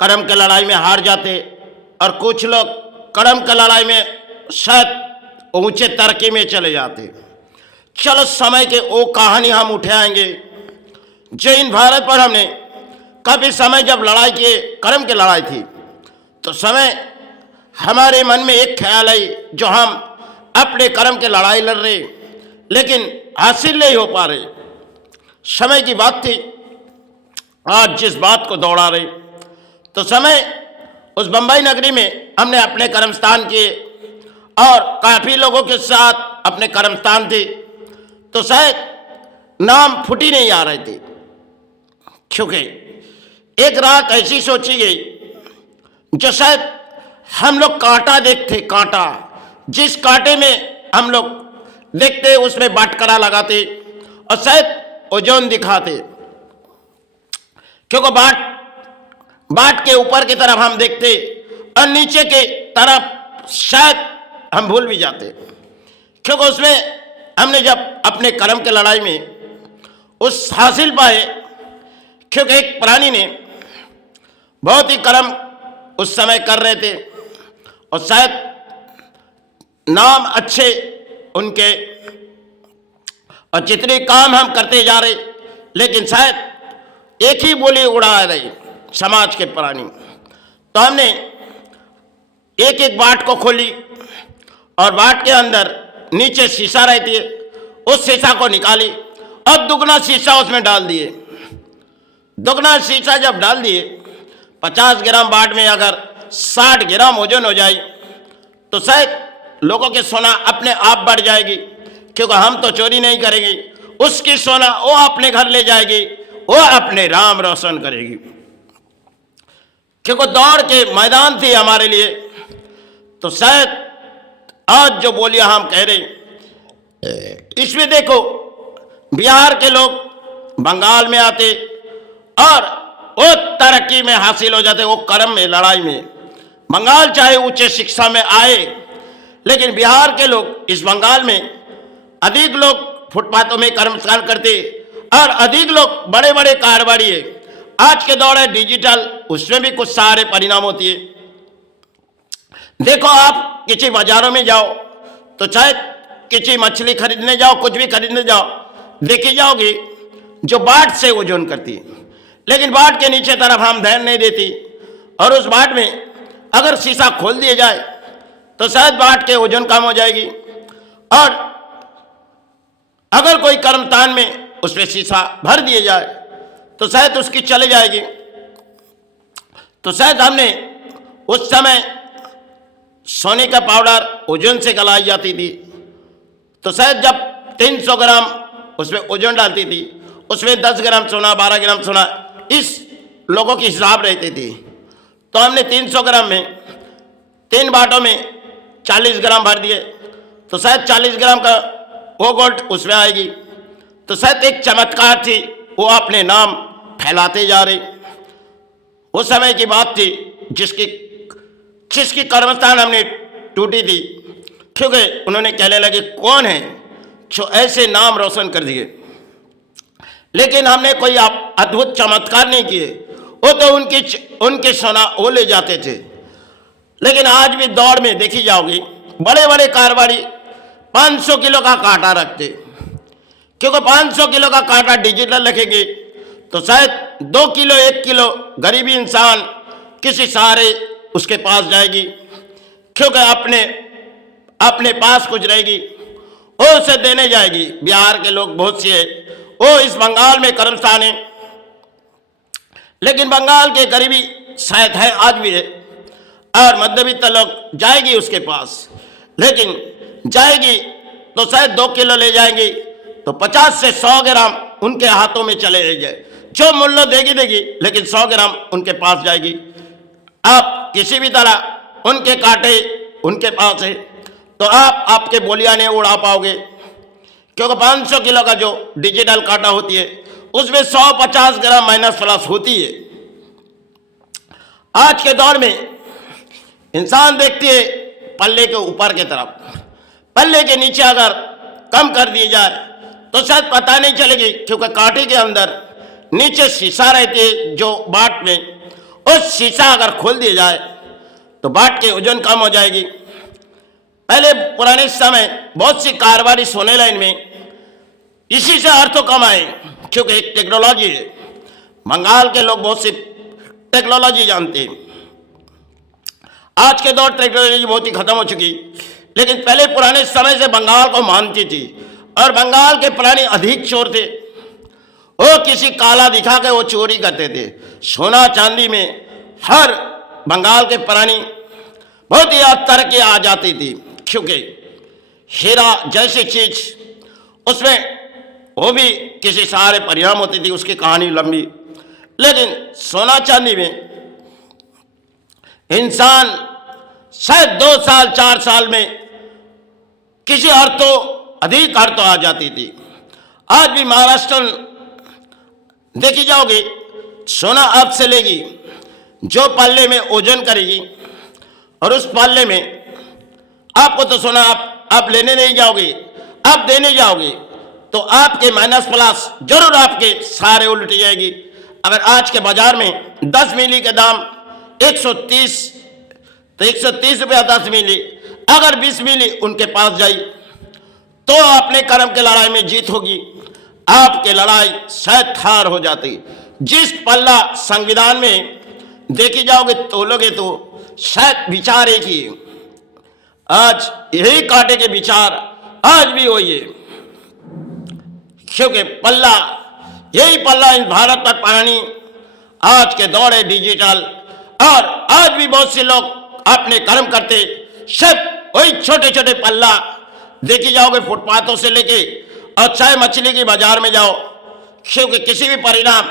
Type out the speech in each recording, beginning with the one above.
करम की लड़ाई में हार जाते और कुछ लोग करम की लड़ाई में शायद ऊंचे तरक्की में चले जाते। चलो समय के वो कहानी हम उठे आएंगे जो इन भारत पर हमने काफ़ी समय जब लड़ाई किए, करम की लड़ाई थी, तो समय हमारे मन में एक ख्याल आई जो हम अपने कर्म की लड़ाई लड़ रहे लेकिन हासिल नहीं हो पा रहे। समय की बात थी, आज जिस बात को दौड़ा रहे, तो समय उस बंबई नगरी में हमने अपने कर्म स्थान किए और काफ़ी लोगों के साथ अपने कर्म स्थान थे, तो शायद नाम फुट ही नहीं आ रहे थे, क्योंकि एक रात ऐसी सोची गई जो शायद हम लोग कांटा देखते, कांटा जिस कांटे में हम लोग देखते उसमें बाटकड़ा लगाते और शायद ओजोन दिखाते, क्योंकि बाट के ऊपर की तरफ हम देखते और नीचे के तरफ शायद हम भूल भी जाते, क्योंकि उसमें हमने जब अपने कर्म की लड़ाई में उस हासिल पाए, क्योंकि एक प्राणी ने बहुत ही कर्म उस समय कर रहे थे और शायद नाम अच्छे उनके और जितने काम हम करते जा रहे, लेकिन शायद एक ही बोली उड़ा रही समाज के प्राणी। तो हमने एक एक बाट को खोली और बाट के अंदर नीचे शीशा रहती है, उस शीशा को निकाली और दुगना शीशा उसमें डाल दिए। दुगना शीशा जब डाल दिए, 50 ग्राम बाट में अगर 60 ग्राम वजन हो जाए तो शायद लोगों की सोना अपने आप बढ़ जाएगी, क्योंकि हम तो चोरी नहीं करेंगे, उसकी सोना वो अपने घर ले जाएगी, वो अपने राम रोशन करेगी, क्योंकि दौड़ के मैदान थी हमारे लिए। तो शायद आज जो बोलियां हम कह रहे, इसमें देखो बिहार के लोग बंगाल में आते और वो तरक्की में हासिल हो जाते, वो कर्म में लड़ाई में। बंगाल चाहे उच्च शिक्षा में आए, लेकिन बिहार के लोग इस बंगाल में अधिक लोग फुटपाथों में कर्मकांड करते और अधिक लोग बड़े बड़े कारोबारी है। आज के दौर है डिजिटल, उसमें भी कुछ सारे परिणाम होती है। देखो आप किसी बाजारों में जाओ तो शायद किसी मछली खरीदने जाओ, कुछ भी खरीदने जाओ, देखी जाओगी जो बाट से ओजन करती है, लेकिन बाट के नीचे तरफ हम ध्यान नहीं देती और उस बाट में अगर शीशा खोल दिया जाए तो शायद बाट के ओजन कम हो जाएगी और अगर कोई कर्मस्थान में उसमें शीशा भर दिया जाए तो शायद उसकी चले जाएगी। तो शायद हमने उस समय सोने का पाउडर ओजन से गलाई जाती थी, तो शायद जब 300 ग्राम उसमें ओजन डालती थी, उसमें 10 ग्राम सोना, 12 ग्राम सोना, इस लोगों की हिसाब रहती थी। तो हमने 300 ग्राम में 3 बाटों में 40 ग्राम भर दिए, तो शायद 40 ग्राम का वो गोल्ड उसमें आएगी। तो शायद एक चमत्कार थी, वो अपने नाम फैलाते जा रहे। उस समय की बात थी जिसकी कर्मस्थान हमने टूटी थी, क्योंकि उन्होंने कहने लगे कौन है जो ऐसे नाम रोशन कर दिए। लेकिन हमने कोई अद्भुत चमत्कार नहीं किए, वो तो उनके सोना वो ले जाते थे। लेकिन आज भी दौड़ में देखी जाओगी बड़े बड़े कारोबारी 500 किलो का कांटा रखते, क्योंकि 500 किलो का कांटा डिजिटल रखेंगे तो शायद 2 किलो 1 किलो गरीबी इंसान किसी सहारे उसके पास जाएगी, क्योंकि अपने पास कुछ रहेगी, वो उसे देने जाएगी। बिहार के लोग बहुत से वो इस बंगाल में कर्मस्थान है, लेकिन बंगाल के गरीबी शायद है, आज भी है, और मध्यवित्त लोग जाएगी उसके पास, लेकिन जाएगी तो शायद 2 किलो ले जाएंगी तो 50 से 100 ग्राम उनके हाथों में चले जाए। जो मूल्य देगी, लेकिन 100 ग्राम उनके पास जाएगी। आप किसी भी तरह उनके कांटे उनके पास है तो आपके बोलियां नहीं उड़ा पाओगे, क्योंकि 500 किलो का जो डिजिटल कांटा होती है उसमें 150 ग्राम माइनस प्लस होती है। आज के दौर में इंसान देखती है पल्ले के ऊपर की तरफ, पल्ले के नीचे अगर कम कर दिए जाए तो शायद पता नहीं चलेगी, क्योंकि कांटे के अंदर नीचे शीशा रहती है जो बाट में, उस शीशा अगर खोल दिया जाए तो बाट के वजन कम हो जाएगी। पहले पुराने समय बहुत सी कारोबारी सोने लाइन में इसी से अर्थों कमाए, क्योंकि एक टेक्नोलॉजी है। बंगाल के लोग बहुत सी टेक्नोलॉजी जानते हैं। आज के दौर टेक्नोलॉजी बहुत ही खत्म हो चुकी, लेकिन पहले पुराने समय से बंगाल को मानती थी। और बंगाल के प्राणी अधिक चोर थे। वो किसी काला दिखा के वो चोरी करते थे। सोना चांदी में हर बंगाल के प्राणी बहुत ही तरक्की आ जाती थी, क्योंकि हीरा जैसी चीज उसमें वो भी किसी सारे परिणाम होती थी। उसकी कहानी लंबी, लेकिन सोना चांदी में इंसान शायद 2 साल 4 साल में किसी अर्थों अधिक अर्थों आ जाती थी। आज भी महाराष्ट्र देखी जाओगे, सोना आपसे लेगी जो पल्ले में ओजन करेगी, और उस पल्ले में आपको तो सोना आप लेने नहीं जाओगे, आप देने जाओगे तो आपके माइनस प्लस जरूर आपके सारे उल्ट जाएगी। अगर आज के बाजार में 10 मिली के दाम 130, तो 130 रुपया 10 मिली। अगर 20 मिली उनके पास जाई तो अपने कर्म के लड़ाई में जीत होगी, आपके लड़ाई शायद हार हो जाती। जिस पल्ला संविधान में देखी जाओगे तोलोगे तो शायद विचार एक ही। आज यही कांटे के विचार आज भी वही है, क्योंकि पल्ला यही पल्ला इन भारत पर प्राणी आज के दौर है डिजिटल। और आज भी बहुत से लोग अपने कर्म करते सब वही छोटे छोटे पल्ला देखी जाओगे फुटपाथों से लेके, और चाहे मछली की बाजार में जाओ, क्योंकि किसी भी परिणाम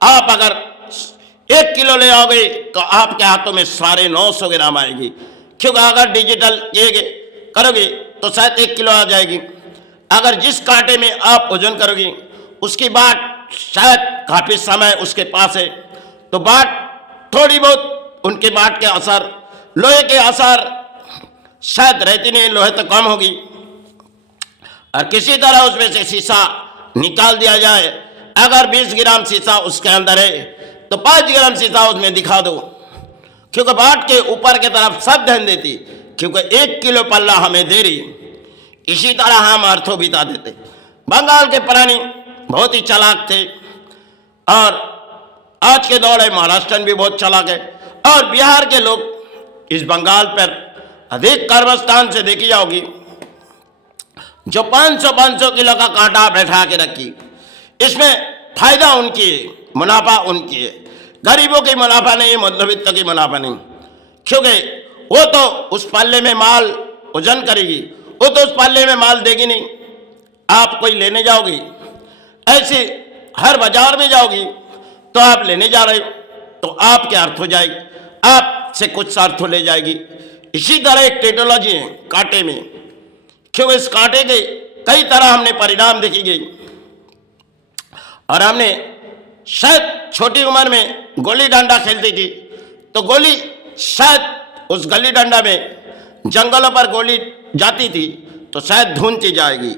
आप अगर 1 किलो ले आओगे तो आपके हाथों में 950 ग्राम आएगी, क्योंकि अगर डिजिटल करोगे तो शायद 1 किलो आ जाएगी। अगर जिस कांटे में आप वजन करोगे उसकी बाट शायद काफी समय उसके पास है, तो बाट थोड़ी बहुत उनके बाट के असर, लोहे के असर शायद रहती नहीं, लोहे तो कम होगी। और किसी तरह उसमें से शीशा निकाल दिया जाए, अगर 20 ग्राम शीशा उसके अंदर है तो 5 ग्राम शीशा उसमें दिखा दो, क्योंकि बाट के ऊपर की तरफ सब ध्यान देती, क्योंकि 1 किलो पल्ला हमें दे रही। इसी तरह हम अर्थों बिता देते। बंगाल के प्राणी बहुत ही चालाक थे, और आज के दौर में महाराष्ट्र भी बहुत चालाक है। और बिहार के लोग इस बंगाल पर अधिक कर्मस्थान से देखी जाओगी, जो 500 किलो का कांटा बैठा के रखी, इसमें फायदा उनकी है, मुनाफा उनकी है। गरीबों की मुनाफा नहीं, मध्यवित्त की मुनाफा नहीं, क्योंकि वो तो उस पल्ले में माल वजन करेगी, वो तो उस पल्ले में माल देगी नहीं। आप कोई लेने जाओगी, ऐसे हर बाजार में जाओगी तो आप लेने जा रहे हो तो आपके अर्थ हो जाएगी, आपसे कुछ अर्थ ले जाएगी। इसी तरह एक टेक्नोलॉजी है कांटे में, क्योंकि इस कांटे के कई तरह हमने परिणाम देखी गई। और हमने शायद छोटी उम्र में गोली डंडा खेलती थी, तो गोली शायद उस गली डंडा में जंगलों पर गोली जाती थी तो शायद धुनती जाएगी,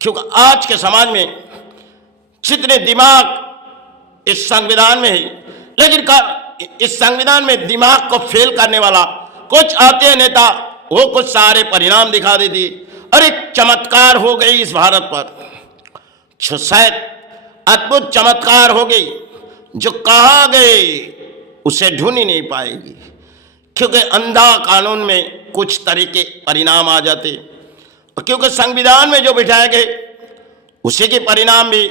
क्योंकि आज के समाज में जितने दिमाग इस संविधान में है, लेकिन इस संविधान में दिमाग को फेल करने वाला कुछ आते हैं नेता, वो कुछ सारे परिणाम दिखा देती और एक चमत्कार हो गई इस भारत पर, जो शायद अद्भुत चमत्कार हो गई, जो कहाँ गए उसे ढूंढ ही नहीं पाएगी, क्योंकि अंधा कानून में कुछ तरीके परिणाम आ जाते, क्योंकि संविधान में जो बिठाए गए उसी के परिणाम भी,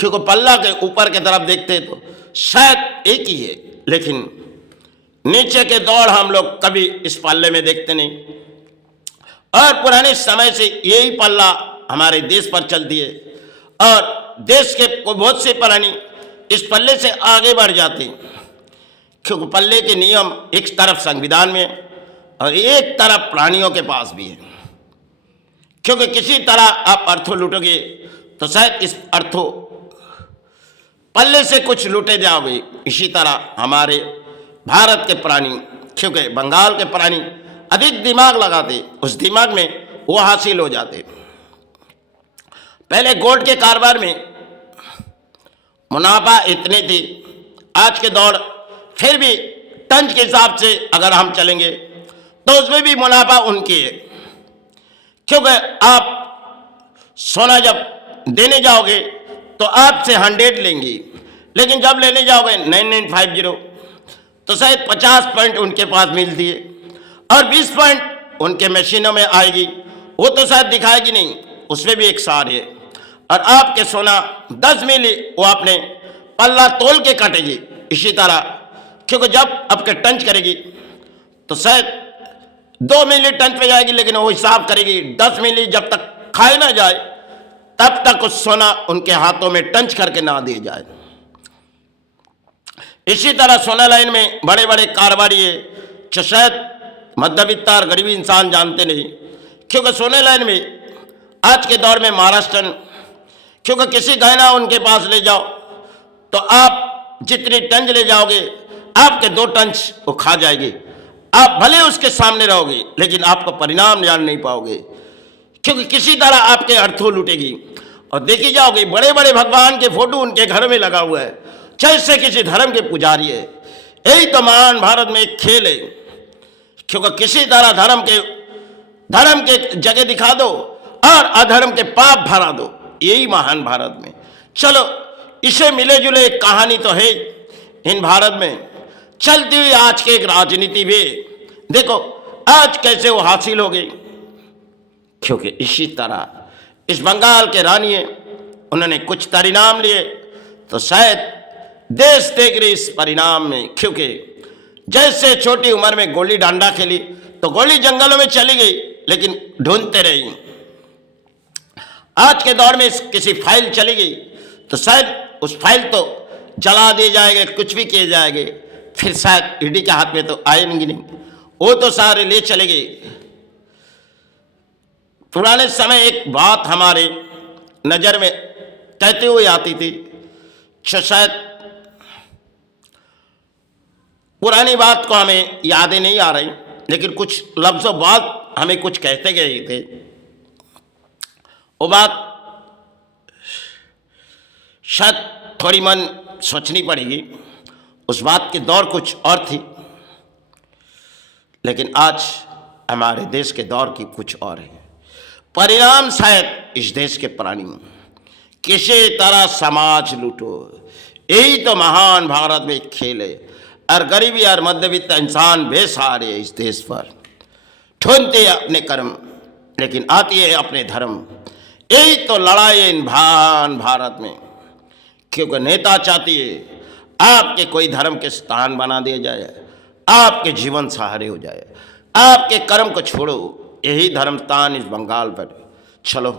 क्योंकि पल्ला के ऊपर की तरफ देखते तो शायद एक ही है, लेकिन नीचे के दौड़ हम लोग कभी इस पल्ले में देखते नहीं। और पुराने समय से यही पल्ला हमारे देश पर चलती है, और देश के बहुत से प्राणी इस पल्ले से आगे बढ़ जाते हैं, क्योंकि पल्ले के नियम एक तरफ संविधान में और एक तरफ प्राणियों के पास भी है, क्योंकि किसी तरह आप अर्थों लूटोगे तो शायद इस अर्थों पल्ले से कुछ लूटे जाओगे। इसी तरह हमारे भारत के प्राणी, क्योंकि बंगाल के प्राणी अधिक दिमाग लगाते, उस दिमाग में वो हासिल हो जाते। पहले गोल्ड के कारोबार में मुनाफा इतनी थी, आज के दौर फिर भी टन के हिसाब से अगर हम चलेंगे तो उसमें भी मुनाफा उनकी है, क्योंकि आप सोना जब देने जाओगे तो आपसे 100 लेंगी, लेकिन जब लेने जाओगे 9950 तो शायद 50 पॉइंट उनके पास मिलती है और 20 पॉइंट उनके मशीनों में आएगी, वो तो शायद दिखाएगी नहीं, उसमें भी एक सार है। और आपके सोना 10 मिली वो आपने पल्ला तोल के काटेगी। इसी तरह क्योंकि जब आपके टंच करेगी तो शायद 2 मिली टंच पे जाएगी, लेकिन वो हिसाब करेगी 10 मिली जब तक खाए ना जाए तब तक उस सोना उनके हाथों में टंच करके ना दिए जाए। इसी तरह सोना लाइन में बड़े बड़े कारोबारी है जो शायद मध्यवित्त और गरीबी इंसान जानते नहीं, क्योंकि सोने लाइन में आज के दौर में महाराष्ट्र, क्योंकि किसी गहना उनके पास ले जाओ तो आप जितनी टंच ले जाओगे आपके 2 टंच वो खा जाएगी। आप भले उसके सामने रहोगे लेकिन आपको परिणाम जान नहीं पाओगे, क्योंकि किसी तरह आपके अर्थों लूटेगी। और देखी जाओगे बड़े बड़े भगवान के फोटो उनके घर में लगा हुआ है, जैसे किसी धर्म के पुजारी है। यही तो महान भारत में एक खेल है, क्योंकि किसी तरह धर्म के जगह दिखा दो और अधर्म के पाप भरा दो, यही महान भारत में। चलो इसे मिले जुले एक कहानी तो है इन भारत में चलती हुई आज की एक राजनीति भी देखो आज कैसे वो हासिल हो गई, क्योंकि इसी तरह इस बंगाल के रानी है, उन्होंने कुछ परिणाम लिए तो शायद देश देख रही इस परिणाम में, क्योंकि जैसे छोटी उम्र में गोली डंडा खेली तो गोली जंगलों में चली गई लेकिन ढूंढते रही। आज के दौर में किसी फाइल चली गई तो शायद उस फाइल तो जला दिए जाएंगे, कुछ भी किए जाएंगे, फिर शायद ईडी के हाथ में तो आएंगी नहीं, वो तो सारे ले चले गए। पुराने समय एक बात हमारे नज़र में कहते हुए आती थी, शायद पुरानी बात को हमें यादें नहीं आ रही, लेकिन कुछ लफ्ज़ों बात हमें कुछ कहते गए थे। वो बात शायद थोड़ी मन सोचनी पड़ेगी, उस बात के दौर कुछ और थी, लेकिन आज हमारे देश के दौर की कुछ और है। परिणाम शायद इस देश के प्राणी किसी तरह समाज लूटो, यही तो महान भारत में एक खेल है। और गरीबी और मध्यवित्त इंसान बेसहारे है इस देश पर, ढूंढते अपने कर्म लेकिन आती है अपने धर्म। यही तो लड़ाई है इन महान भारत में, क्योंकि नेता चाहती है आपके कोई धर्म के स्थान बना दिया जाए, आपके जीवन सहारे हो जाए, आपके कर्म को छोड़ो। यही धर्म स्थान इस बंगाल पर। चलो